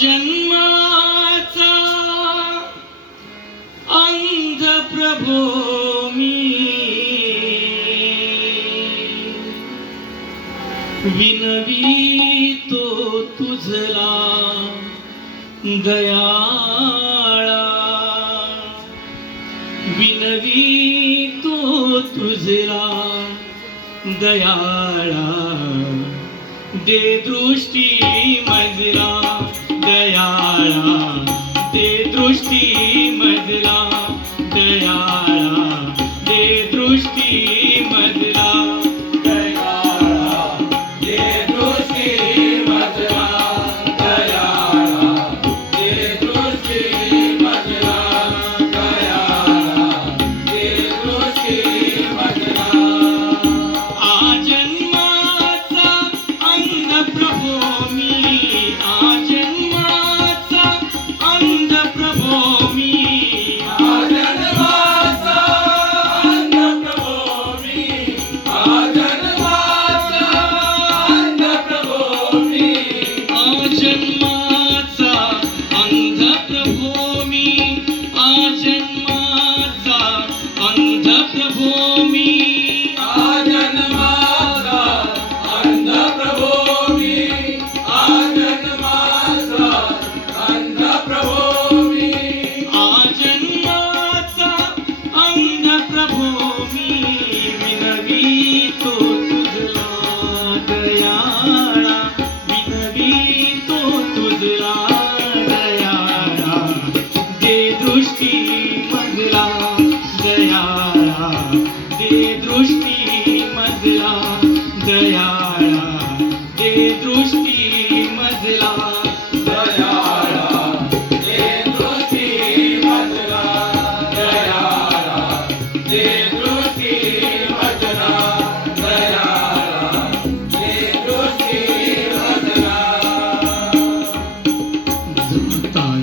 जन्माचा अंध प्रभो मी. विनवी तो तुझला दयाळा. विनवी तो तुझला दयाळा. दे दृष्टी मजरा ते दृष्टी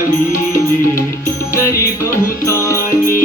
पाहिजे जरी बहुतानी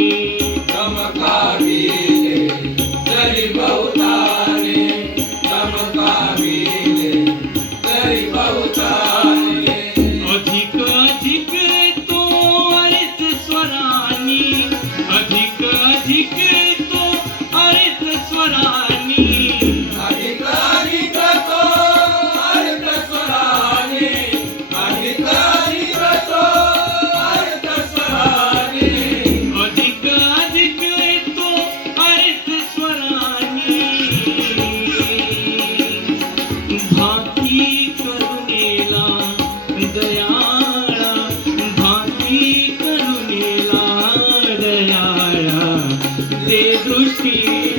Pedro Filho.